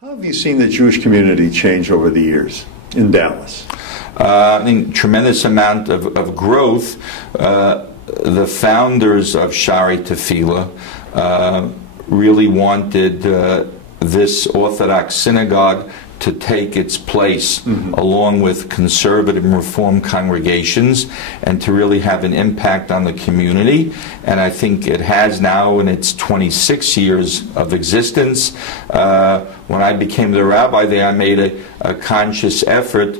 How have you seen the Jewish community change over the years in Dallas? I think tremendous amount of growth. The founders of Shaare Tefilla really wanted this Orthodox synagogue to take its place along with conservative and reform congregations and to really have an impact on the community. And I think it has now in its 26 years of existence. When I became the rabbi there, I made a conscious effort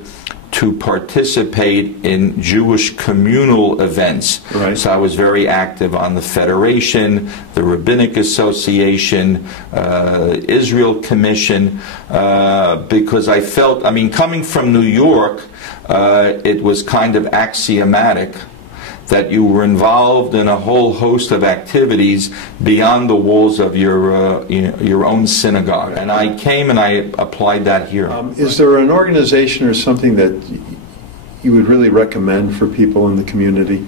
to participate in Jewish communal events. Right. So I was very active on the Federation, the Rabbinic Association, Israel Commission, because I felt, I mean, coming from New York, it was kind of axiomatic that you were involved in a whole host of activities beyond the walls of your own synagogue. And I came and I applied that here. Is there an organization or something that you would really recommend for people in the community?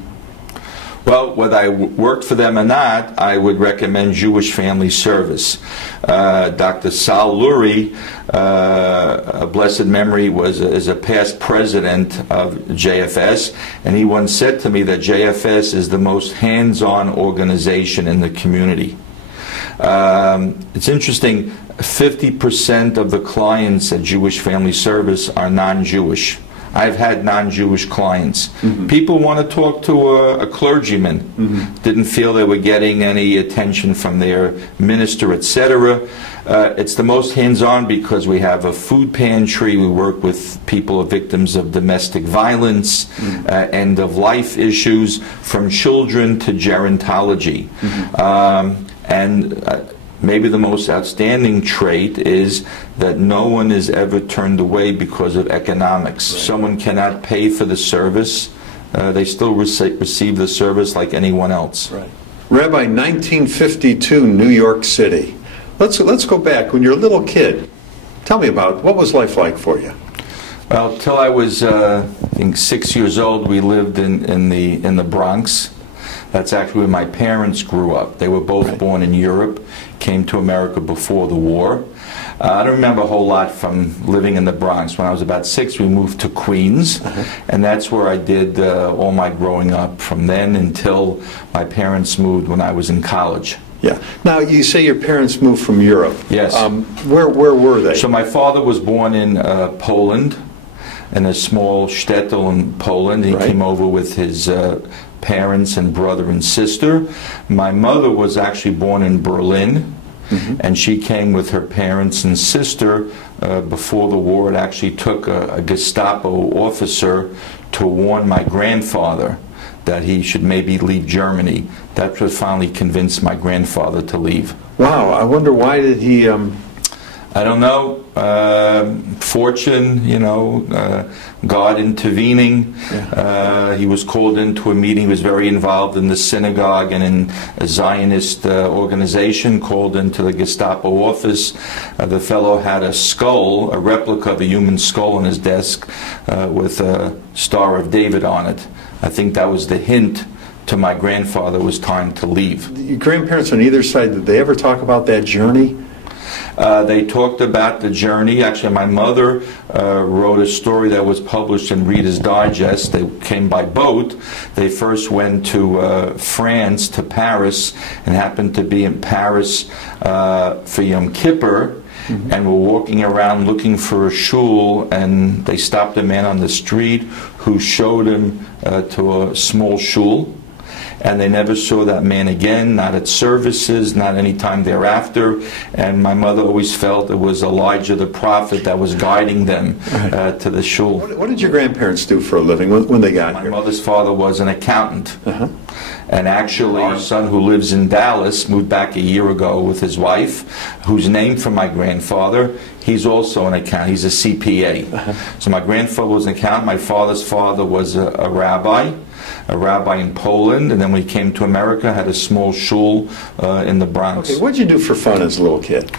Well, whether I worked for them or not, I would recommend Jewish Family Service. Dr. Sal Lurie, a blessed memory, is a past president of JFS, and he once said to me that JFS is the most hands-on organization in the community. It's interesting, 50% of the clients at Jewish Family Service are non-Jewish. I've had non-Jewish clients. People want to talk to a clergyman. Didn't feel they were getting any attention from their minister, etc. It's the most hands-on because we have a food pantry. We work with people, victims of domestic violence, end-of-life issues, from children to gerontology. Maybe the most outstanding trait is that no one is ever turned away because of economics. Right. Someone cannot pay for the service. They still receive the service like anyone else. Right. Rabbi, 1952, New York City. Let's go back. When you're a little kid, tell me about what was life like for you? Well, till I was, I think, 6 years old, we lived in the Bronx. That's actually where my parents grew up. They were both born in Europe, came to America before the war. I don't remember a whole lot from living in the Bronx. When I was about 6, we moved to Queens, and that's where I did all my growing up from then until my parents moved when I was in college. Yeah. Now, you say your parents moved from Europe. Yes. Where were they? So my father was born in Poland, in a small shtetl in Poland. He came over with his parents and brother and sister. My mother was actually born in Berlin, and she came with her parents and sister before the war. It actually took a Gestapo officer to warn my grandfather that he should maybe leave Germany. That what finally convinced my grandfather to leave. Wow, I wonder why did he... I don't know. Fortune, you know, God intervening. He was called into a meeting. He was very involved in the synagogue and in a Zionist organization, called into the Gestapo office. The fellow had a skull, a replica of a human skull on his desk with a Star of David on it. I think that was the hint to my grandfather it was time to leave. Your grandparents on either side, did they ever talk about that journey? They talked about the journey. Actually, my mother wrote a story that was published in Reader's Digest. They came by boat. They first went to France, to Paris, and happened to be in Paris for Yom Kippur, and were walking around looking for a shul, and they stopped a man on the street who showed him to a small shul. And they never saw that man again, not at services, not any time thereafter. And my mother always felt it was Elijah the prophet that was guiding them to the shul. What did your grandparents do for a living when they got here? My mother's father was an accountant. And actually, our son, who lives in Dallas, moved back a year ago with his wife, who's named for my grandfather. He's also an accountant. He's a CPA. So my grandfather was an accountant. My father's father was a rabbi in Poland, and then when he came to America, had a small shul in the Bronx. Okay, what did you do for fun as a little kid?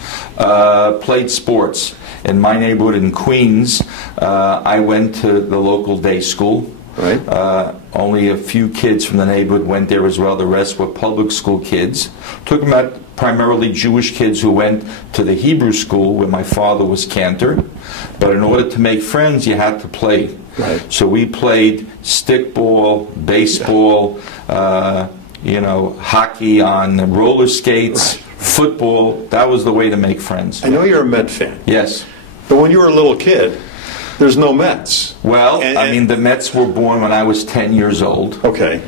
Played sports. In my neighborhood in Queens, I went to the local day school. Right. Only a few kids from the neighborhood went there as well. The rest were public school kids. Talking about primarily Jewish kids who went to the Hebrew school where my father was cantor. But in order to make friends, you had to play. Right. So we played stickball, baseball, hockey on roller skates, right. Football. That was the way to make friends. I know you're a Met fan. Yes. But when you were a little kid, there's no Mets. Well, the Mets were born when I was 10 years old. Okay.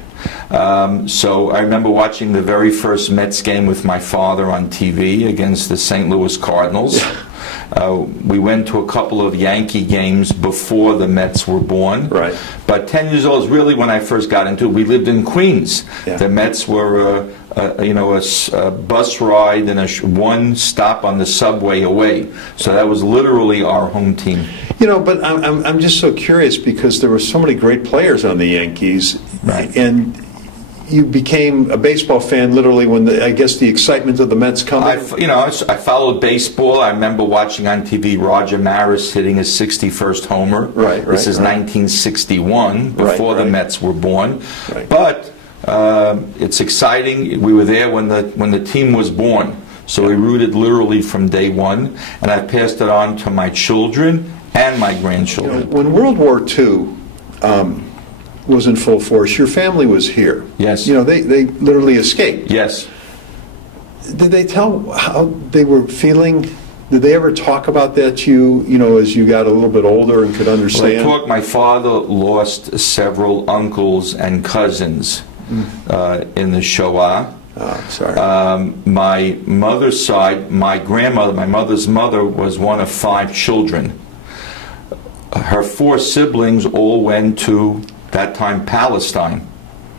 So I remember watching the very first Mets game with my father on TV against the St. Louis Cardinals. We went to a couple of Yankee games before the Mets were born. Right. But 10 years old is really when I first got into it. We lived in Queens. Yeah. The Mets were, a bus ride and one stop on the subway away. So that was literally our home team. But I'm just so curious because there were so many great players on the Yankees. Right. And you became a baseball fan literally when the excitement of the Mets come. I followed baseball. I remember watching on TV Roger Maris hitting his 61st homer. Right. This is 1961, before the Mets were born. Right. But it's exciting. We were there when the team was born, so we rooted literally from day one, and I passed it on to my children and my grandchildren. When World War II was in full force, your family was here. Yes. They literally escaped. Yes. Did they tell how they were feeling? Did they ever talk about that to you, as you got a little bit older and could understand? Well, my father lost several uncles and cousins in the Shoah. Oh, sorry. My mother's side, my mother's mother, was one of 5 children. Her 4 siblings all went to, that time, Palestine.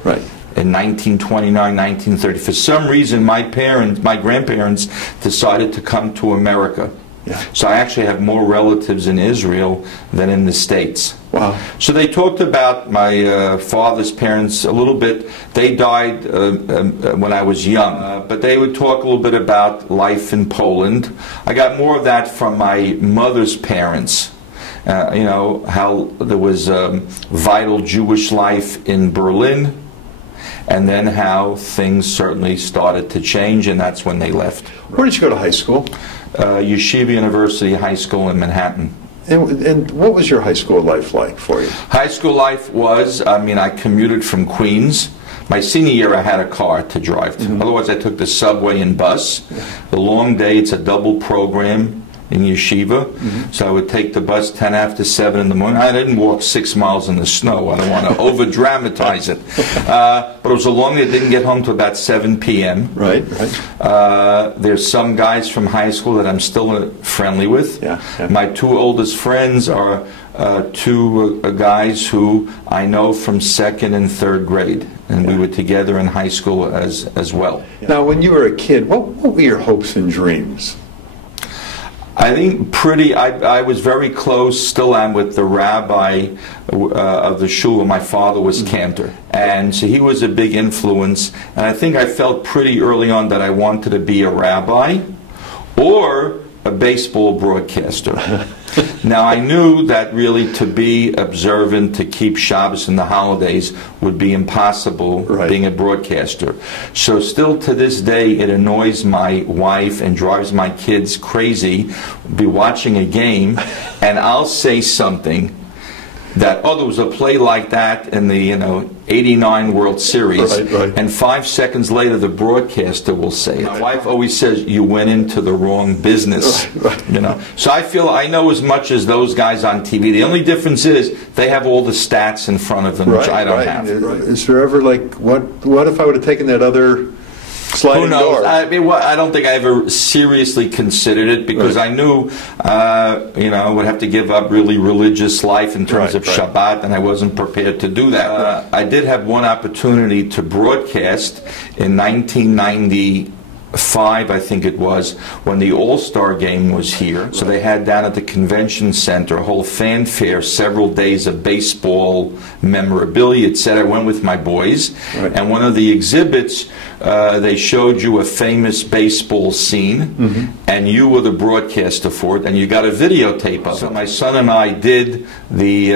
Right. In 1929, 1930. For some reason, my grandparents decided to come to America. Yeah. So I actually have more relatives in Israel than in the States. Wow. So they talked about my father's parents a little bit. They died when I was young, but they would talk a little bit about life in Poland. I got more of that from my mother's parents. How there was vital Jewish life in Berlin, and then how things certainly started to change, and that's when they left. Where did you go to high school? Yeshiva University High School in Manhattan. And what was your high school life like for you? High school life was, I commuted from Queens. My senior year I had a car to drive to. Otherwise I took the subway and bus. The long day, it's a double program in yeshiva, so I would take the bus 10 after 7 in the morning. I didn't walk 6 miles in the snow. I don't want to over-dramatize it. But it was a long day. I didn't get home till about 7 p.m. Right. There's some guys from high school that I'm still friendly with. Yeah. My 2 oldest friends are 2 guys who I know from 2nd and 3rd grade. And we were together in high school as well. Now, when you were a kid, what were your hopes and dreams? I think I was very close, still am, with the rabbi of the shul where my father was cantor. And so he was a big influence. And I think I felt pretty early on that I wanted to be a rabbi or a baseball broadcaster. Now, I knew that really to be observant, to keep Shabbos and the holidays would be impossible being a broadcaster. So still to this day, it annoys my wife and drives my kids crazy, be watching a game, and I'll say something that, there was a play like that in the 89 World Series, and 5 seconds later the broadcaster will say it. My wife always says, you went into the wrong business. So I know as much as those guys on TV. The only difference is they have all the stats in front of them, which I don't have. Is there ever what if I would have taken that other sliding Who knows? door? I don't think I ever seriously considered it because I knew, I would have to give up really religious life in terms of Shabbat, and I wasn't prepared to do that. I did have one opportunity to broadcast in 1994 5, I think it was, when the All-Star game was here. So they had down at the convention center a whole fanfare, several days of baseball memorabilia, etc. I went with my boys, and one of the exhibits, they showed you a famous baseball scene, and you were the broadcaster for it, and you got a videotape of it. So my son and I did the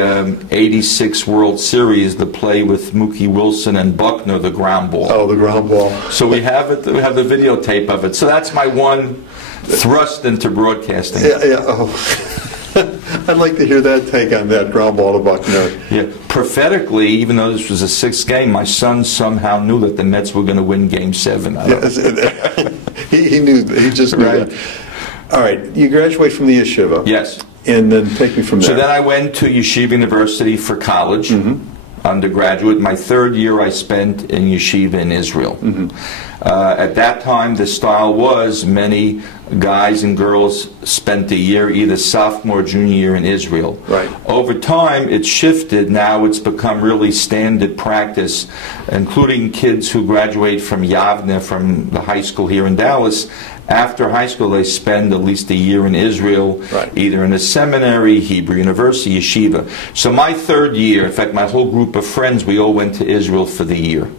86 World Series, the play with Mookie Wilson and Buckner, the ground ball. Oh, the ground ball. So we have it. We have the videotape of it. So that's my one thrust into broadcasting. Yeah. Oh. I'd like to hear that take on that ground ball to Buckner. Yeah. Prophetically, even though this was a 6th game, my son somehow knew that the Mets were going to win Game 7. Yes. he knew. He just knew that. All right. You graduate from the yeshiva. Yes. And then take me from there. So then I went to Yeshiva University for college, undergraduate. My 3rd year I spent in yeshiva in Israel. At that time, the style was many guys and girls spent a year, either sophomore or junior year in Israel. Right. Over time, it's shifted. Now it's become really standard practice, including kids who graduate from Yavne, from the high school here in Dallas. After high school, they spend at least a year in Israel, either in a seminary, Hebrew University, yeshiva. So my 3rd year, in fact, my whole group of friends, we all went to Israel for the year.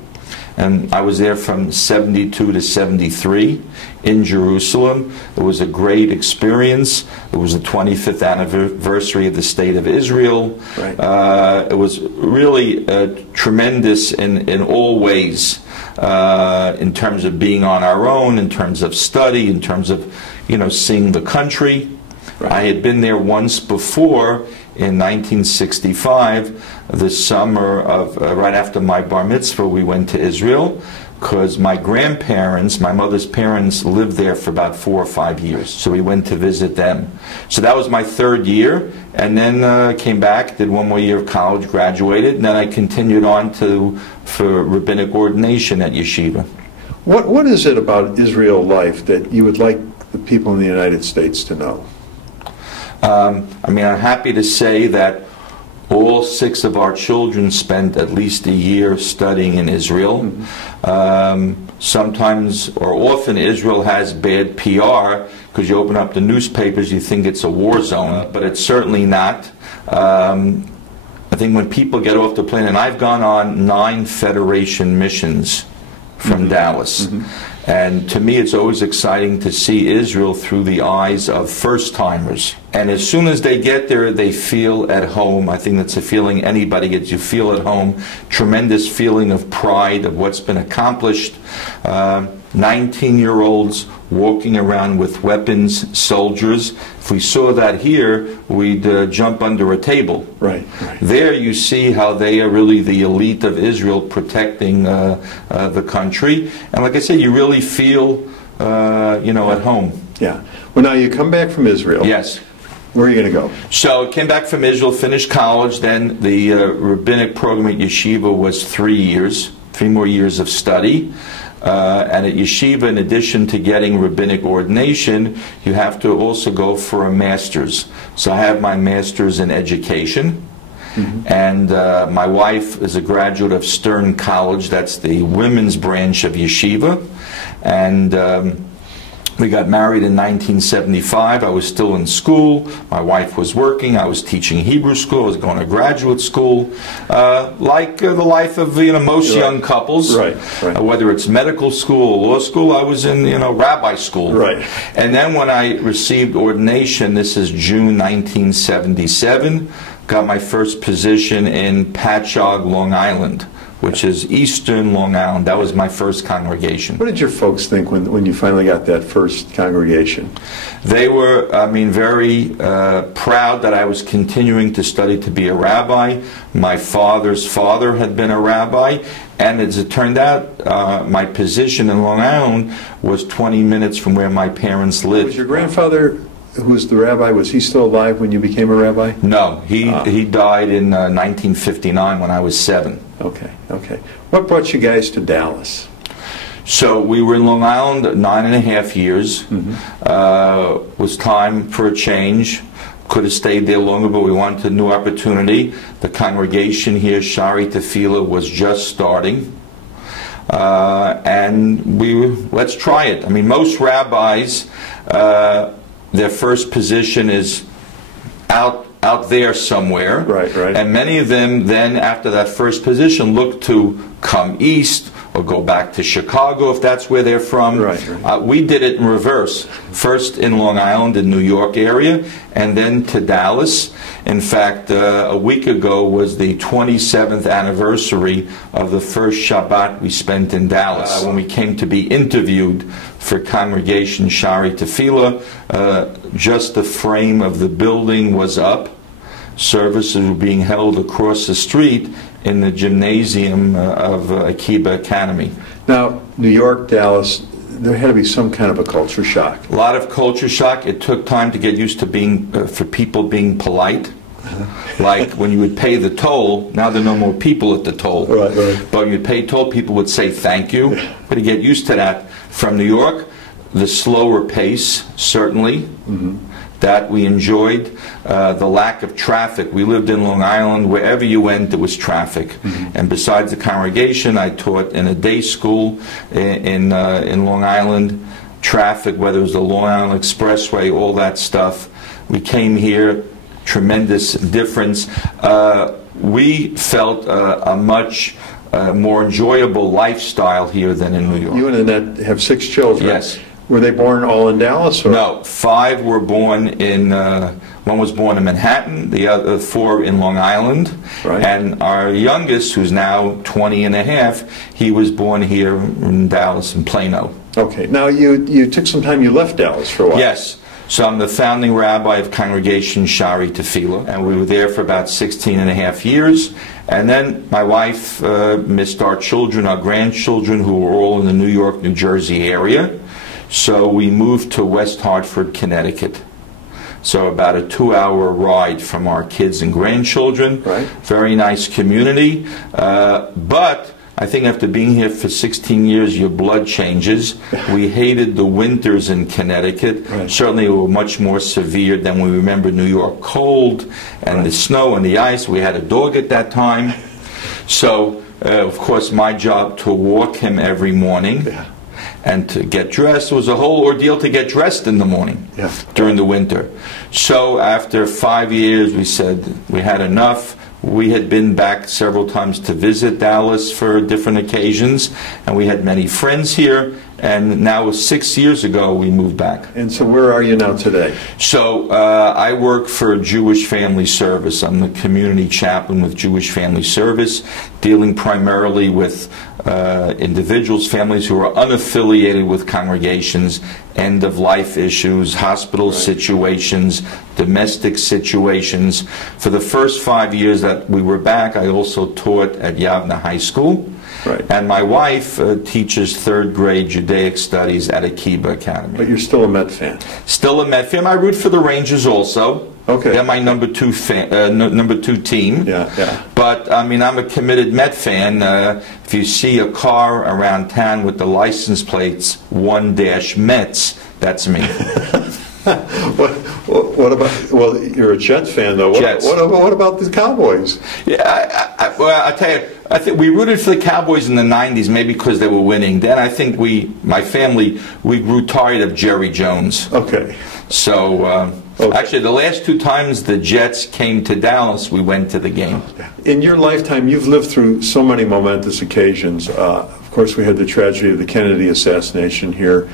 And I was there from 72 to 73 in Jerusalem. It was a great experience. It was the 25th anniversary of the State of Israel. It was really tremendous in all ways, in terms of being on our own, in terms of study, in terms of, seeing the country. I had been there once before in 1965, the summer of right after my bar mitzvah. We went to Israel because my grandparents, my mother's parents, lived there for about 4 or 5 years. So we went to visit them. So that was my 3rd year, and then came back, did 1 more year of college, graduated, and then I continued on for rabbinic ordination at yeshiva. What is it about Israel life that you would like the people in the United States to know? I'm happy to say that all 6 of our children spent at least a year studying in Israel. Sometimes, or often, Israel has bad PR because you open up the newspapers, you think it's a war zone, but it's certainly not. I think when people get off the plane, and I've gone on 9 Federation missions from Dallas. And to me, it's always exciting to see Israel through the eyes of first-timers. And as soon as they get there, they feel at home. I think that's a feeling anybody gets. You feel at home. Tremendous feeling of pride of what's been accomplished. 19-year-olds walking around with weapons, soldiers. If we saw that here, we'd jump under a table. Right. There you see how they are really the elite of Israel protecting the country. And like I said, you really feel, at home. Yeah. Well, now you come back from Israel. Yes. Where are you going to go? So I came back from Israel, finished college. Then the rabbinic program at yeshiva was 3 years, 3 more years of study. And at yeshiva, in addition to getting rabbinic ordination, you have to also go for a master's. So I have my master's in education. And my wife is a graduate of Stern College. That's the women's branch of yeshiva. And we got married in 1975. I was still in school. My wife was working. I was teaching Hebrew school. I was going to graduate school. Like the life of most young couples. Whether it's medical school or law school, I was in rabbi school. And then when I received ordination, this is June 1977, got my first position in Patchogue, Long Island, which is eastern Long Island. That was my first congregation. What did your folks think when you finally got that first congregation? They were, very proud that I was continuing to study to be a rabbi. My father's father had been a rabbi, and as it turned out, my position in Long Island was 20 minutes from where my parents lived. Was your grandfather, who was the rabbi, was he still alive when you became a rabbi? No, he died in 1959 when I was 7. Okay. What brought you guys to Dallas? So we were in Long Island 9.5 years. Was time for a change. Could have stayed there longer, but we wanted a new opportunity. The congregation here, Shaare Tefilla, was just starting. and let's try it. I mean, most rabbis, their first position is out there somewhere. Right, right. And many of them then, after that first position, look to come east or go back to Chicago if that's where they're from. Right, right. We did it in reverse. First in Long Island, in New York area, and then to Dallas. In fact, a week ago was the 27th anniversary of the first Shabbat we spent in Dallas. When we came to be interviewed for congregation Shaare Tefilla, just the frame of the building was up. Services were being held across the street in the gymnasium of Akiba Academy. Now, New York, Dallas, there had to be some kind of a culture shock. A lot of culture shock. It took time to get used to being, for people being polite. Like when you would pay the toll, now there are no more people at the toll. Right, right. But when you pay toll, people would say thank you. But to get used to that. From New York, the slower pace, certainly. That we enjoyed. The lack of traffic. We lived in Long Island. Wherever you went, there was traffic. And besides the congregation, I taught in a day school in Long Island. Traffic, whether it was the Long Island Expressway, all that stuff. We came here, tremendous difference. We felt a much more enjoyable lifestyle here than in New York. You and Annette have 6 children. Yes. Were they born all in Dallas? Or? No, 5 were born in, one was born in Manhattan, the other 4 in Long Island. Right. And our youngest, who's now 20 and a half, he was born here in Dallas, in Plano. Okay. Now, you took some time, you left Dallas for a while. Yes. So I'm the founding rabbi of congregation Shaare Tefilla, and we were there for about 16 and a half years. And then my wife missed our children, our grandchildren, who were all in the New York, New Jersey area. So we moved to West Hartford, Connecticut. So about a 2-hour ride from our kids and grandchildren. Right. Very nice community. But I think after being here for 16 years, your blood changes. We hated the winters in Connecticut. Right. Certainly they were much more severe than we remember New York cold and the snow and the ice. We had a dog at that time. So, of course, my job to walk him every morning. Yeah. And to get dressed. It was a whole ordeal to get dressed in the morning during the winter. So after 5 years, we said we had enough. We had been back several times to visit Dallas for different occasions, and we had many friends here. And now, 6 years ago, we moved back. And so where are you now today? So I work for Jewish Family Service. I'm the community chaplain with Jewish Family Service, dealing primarily with individuals, families who are unaffiliated with congregations, end-of-life issues, hospital situations, domestic situations. For the first 5 years that we were back, I also taught at Yavna High School. Right. And my wife teaches 3rd grade Judaic studies at Akiba Academy. But you're still a Met fan. Still a Met fan. I root for the Rangers also. Okay. They're my number 2 team. Yeah, yeah. But I mean, I'm a committed Met fan. If you see a car around town with the license plates 1-Mets, that's me. What about? Well, you're a Jets fan, though. Jets. What about the Cowboys? Yeah, well, I tell you, I think we rooted for the Cowboys in the '90s, maybe because they were winning. Then I think my family, we grew tired of Jerry Jones. Okay. So. Okay. Actually, the last 2 times the Jets came to Dallas, we went to the game. In your lifetime, you've lived through so many momentous occasions. Of course, we had the tragedy of the Kennedy assassination here.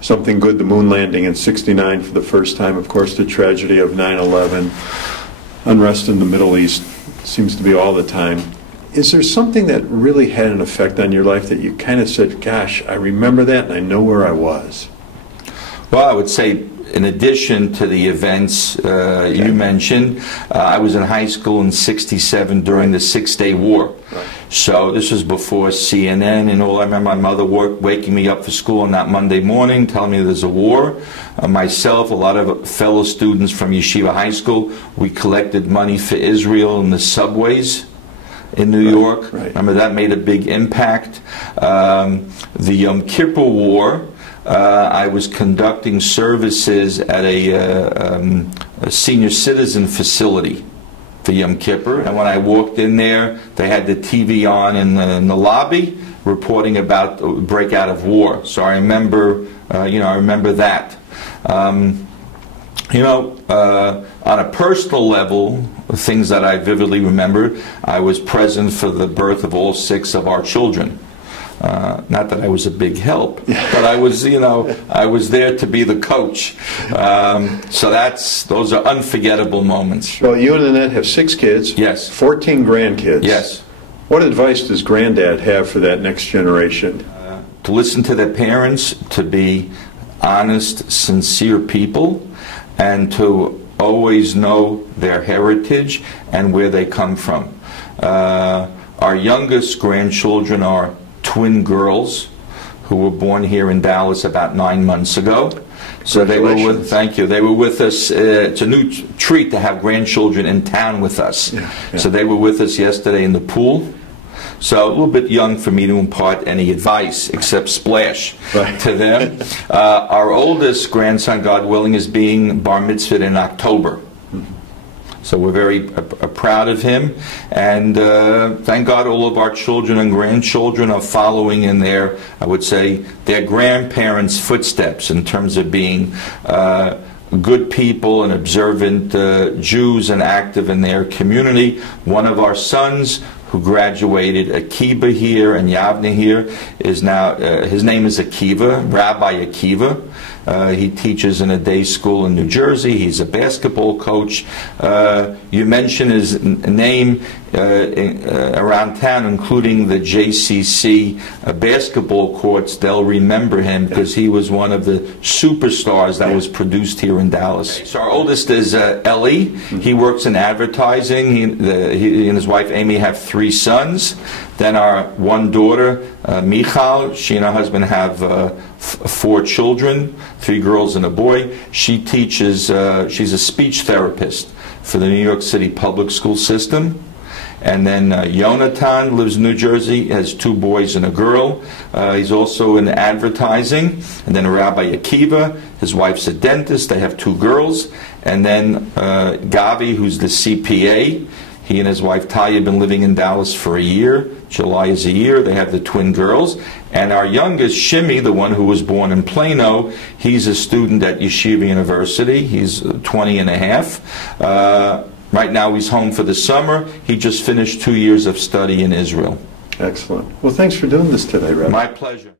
Something good, the moon landing in '69 for the first time. Of course, the tragedy of 9/11. Unrest in the Middle East seems to be all the time. Is there something that really had an effect on your life that you kind of said, gosh, I remember that and I know where I was? Well, I would say, in addition to the events you mentioned, I was in high school in '67 during the 6-Day War. Right. So this was before CNN and all. I remember my mother waking me up for school on that Monday morning, telling me there's a war. Myself, a lot of fellow students from Yeshiva High School, we collected money for Israel in the subways in New York. Right. Remember, that made a big impact. The Yom Kippur War, I was conducting services at a senior citizen facility for Yom Kippur. And when I walked in there, they had the TV on in the lobby, reporting about the breakout of war. So I remember, I remember that. On a personal level, things that I vividly remember, I was present for the birth of all 6 of our children. Not that I was a big help, but I was, I was there to be the coach. So those are unforgettable moments. Well, you and Annette have 6 kids. Yes. 14 grandkids. Yes. What advice does Granddad have for that next generation? To listen to their parents, to be honest, sincere people, and to always know their heritage and where they come from. Our youngest grandchildren are twin girls who were born here in Dallas about 9 months ago. So they were with, thank you, they were with us. It's a new treat to have grandchildren in town with us. Yeah. So they were with us yesterday in the pool. So a little bit young for me to impart any advice except splash to them. Our oldest grandson, God willing, is being bar mitzvahed in October. So we're very proud of him, and thank God all of our children and grandchildren are following in their, I would say, their grandparents' footsteps in terms of being good people and observant Jews and active in their community. One of our sons, who graduated Akiva here and Yavne here, is now, his name is Akiva, Rabbi Akiva. He teaches in a day school in New Jersey. He's a basketball coach. You mentioned his name around town, including the JCC basketball courts. They'll remember him because he was one of the superstars that was produced here in Dallas. So our oldest is Eli. He works in advertising. He and his wife Amy have 3 sons. Then our one daughter, Michal, she and her husband have 4 children, 3 girls and a boy. She teaches, she's a speech therapist for the New York City public school system. And then Yonatan lives in New Jersey, has 2 boys and a girl. He's also in advertising. And then Rabbi Akiva, his wife's a dentist. They have 2 girls. And then Gavi, who's the CPA. He and his wife Talia have been living in Dallas for a year. July is a year. They have the twin girls. And our youngest, Shimi, the one who was born in Plano, he's a student at Yeshiva University. He's 20 and a half. Right now he's home for the summer. He just finished 2 years of study in Israel. Excellent. Well, thanks for doing this today, Rabbi. My pleasure.